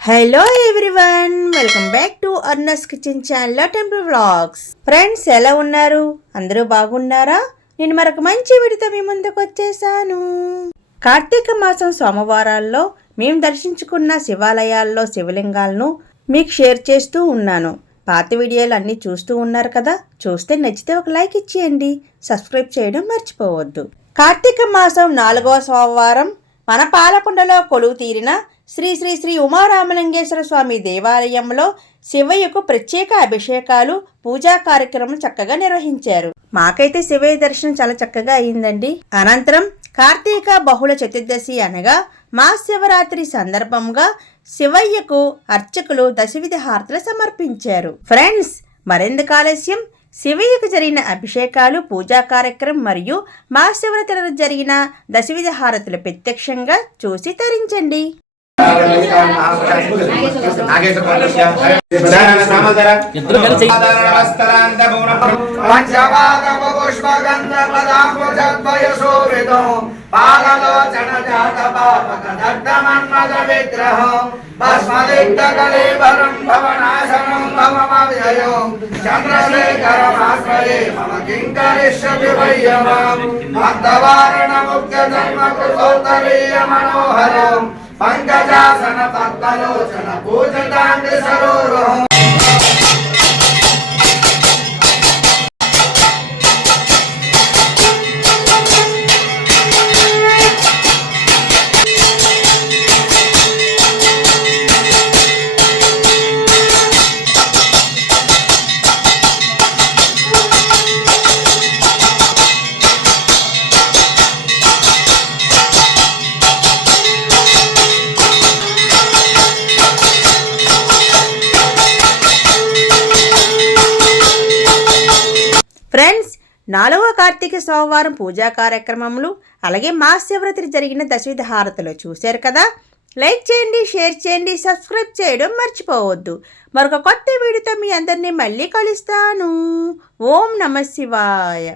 Hello everyone welcome back to Arnas kitchen channel temple vlogs friends ఎలా ఉన్నారు? అందరూ బాగున్నారా? నేను మరొక మంచి విడితో మీ ముందుకు వచ్చేసాను. కార్తీక మాసం సోమవారాల్లో మేము దర్శించుకున్న శివాలయాల్లో శివలింగాలను మీకు షేర్ చేస్తూ ఉన్నాను. పాత వీడియోలు అన్నీ చూస్తూ ఉన్నారు కదా? చూస్తే నచ్చితే ఒక లైక్ ఇచ్చేయండి. సబ్స్క్రైబ్ చేయడం మర్చిపోవద్దు. కార్తీక మాసం నాలుగవ సోమవారం మన పాలకొండలో కొలువు తీరిన శ్రీ శ్రీ శ్రీ ఉమారామలింగేశ్వర స్వామి దేవాలయంలో శివయ్యకు ప్రత్యేక అభిషేకాలు పూజా కార్యక్రమం చక్కగా నిర్వహించారు. మాకైతే శివయ్య దర్శనం చాలా చక్కగా అయిందండి. అనంతరం కార్తీక బహుళ చతుర్దశి అనగా మహాశివరాత్రి సందర్భంగా శివయ్యకు అర్చకులు దశవిధ హారతులు సమర్పించారు. ఫ్రెండ్స్ మరెందుకు ఆలస్యం? శివయ్యకు జరిగిన అభిషేకాలు పూజా కార్యక్రమం మరియు మహాశివరాత్రి జరిగిన దశవిధ హారతులు ప్రత్యక్షంగా చూసి తరించండి. చంద్రశేఖరమాశ్రయే మమ కింకరిష్యతి వయ్యమాం భక్తవారణ ముక్త జన్మ కృతోత్తరీయ మనోహరం పంకజాసన పద్మలోచన పూజ సరోరుహం ఫ్రెండ్స్ నాలుగవ కార్తీక సోమవారం పూజా కార్యక్రమములు అలాగే మహాశివరాత్రి జరిగిన దశవిధ హారతలో చూశారు కదా? లైక్ చేయండి షేర్ చేయండి సబ్స్క్రైబ్ చేయడం మర్చిపోవద్దు. మరొక కొత్త వీడియోతో మీ అందరినీ మళ్ళీ కలుస్తాను. ఓం నమ శివాయ.